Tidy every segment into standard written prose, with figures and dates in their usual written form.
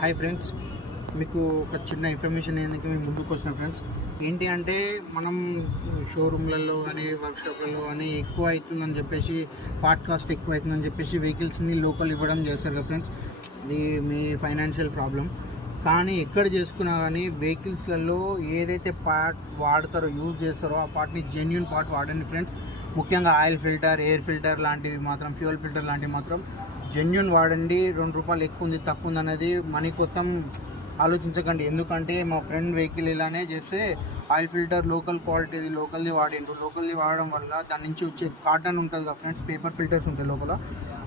Hi friends, మీకు ఒక చిన్న ఇన్ఫర్మేషన్ ఏంటంటే మేము ముందుకు వచ్చిన ఫ్రెండ్స్ ఏంటి అంటే మనం షోరూమ్లలో కానీ వర్క్షాప్లలో కానీ ఎక్కువ అవుతుందని చెప్పేసి పార్ట్ కాస్ట్ ఎక్కువ అవుతుందని చెప్పేసి వెహికల్స్ని లోకల్ ఇవ్వడం చేస్తారు కదా ఫ్రెండ్స్. ఇది మీ ఫైనాన్షియల్ ప్రాబ్లం. కానీ ఎక్కడ చేసుకున్నా కానీ వెహికల్స్లలో ఏదైతే పార్ట్ వాడతారో యూజ్ చేస్తారో ఆ పార్ట్ని జెన్యూన్ పార్ట్ వాడండి ఫ్రెండ్స్. ముఖ్యంగా ఆయిల్ ఫిల్టర్, ఎయిర్ ఫిల్టర్ లాంటివి మాత్రం, ఫ్యూయల్ ఫిల్టర్ లాంటివి మాత్రం జెన్యూన్ వాడండి. ₹2 ఎక్కువ ఉంది తక్కువ ఉంది అనేది మనీ కోసం ఆలోచించకండి. ఎందుకంటే మా ఫ్రెండ్ వెహికల్ ఇలానే చేస్తే ఆయిల్ ఫిల్టర్ లోకల్ క్వాలిటీది లోకల్ది వాడిండు. లోకల్ది వాడడం వల్ల దాని నుంచి వచ్చే కాటన్ ఉంటుంది కదా ఫ్రెండ్స్, పేపర్ ఫిల్టర్స్ ఉంటాయి లోపల.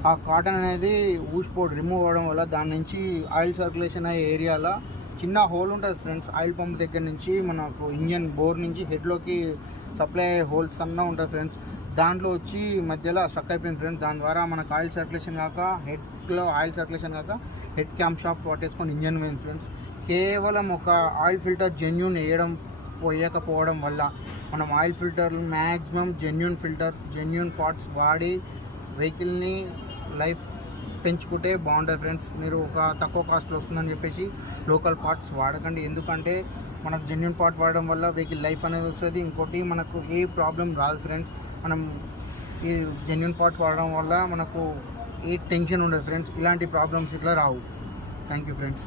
ఆ కాటన్ అనేది ఊసిపోడు రిమూవ్ అవ్వడం వల్ల దాని నుంచి ఆయిల్ సర్క్యులేషన్ అయ్యే ఏరియాలో చిన్న హోల్ ఉంటుంది ఫ్రెండ్స్. ఆయిల్ పంప్ దగ్గర నుంచి మనకు ఇంజన్ బోర్ నుంచి హెడ్లోకి సప్లై అయ్యే హోల్స్ అన్నా ఉంటుంది ఫ్రెండ్స్. దాంట్లో వచ్చి మధ్యలో స్ట్రక్ అయిపోయింది ఫ్రెండ్స్. దాని ద్వారా మనకు ఆయిల్ సర్క్యులేషన్ కాక హెడ్లో ఆయిల్ సర్క్యులేషన్ కాక హెడ్ క్యాంప్ షాప్ పట్టేసుకొని ఇంజన్ పోయింది ఫ్రెండ్స్. కేవలం ఒక ఆయిల్ ఫిల్టర్ జెన్యూన్ వేయకపోవడం వల్ల మనం ఆయిల్ ఫిల్టర్లు మ్యాక్సిమం జెన్యూన్ పార్ట్స్ వాడి వెహికల్ని లైఫ్ పెంచుకుంటే బాగుంటుంది ఫ్రెండ్స్. మీరు ఒక తక్కువ కాస్ట్లో వస్తుందని చెప్పేసి లోకల్ పార్ట్స్ వాడకండి. ఎందుకంటే మనకు జెన్యూన్ పార్ట్ వాడడం వల్ల వెహికల్ లైఫ్ అనేది వస్తుంది. ఇంకోటి మనకు ఏ ప్రాబ్లం రాదు ఫ్రెండ్స్. మనం ఈ జెన్యూన్ పార్ట్స్ వాడడం వల్ల మనకు ఏ టెన్షన్ ఉండదు ఫ్రెండ్స్. ఇలాంటి ప్రాబ్లమ్స్ ఇట్లా రావు. Thank you friends.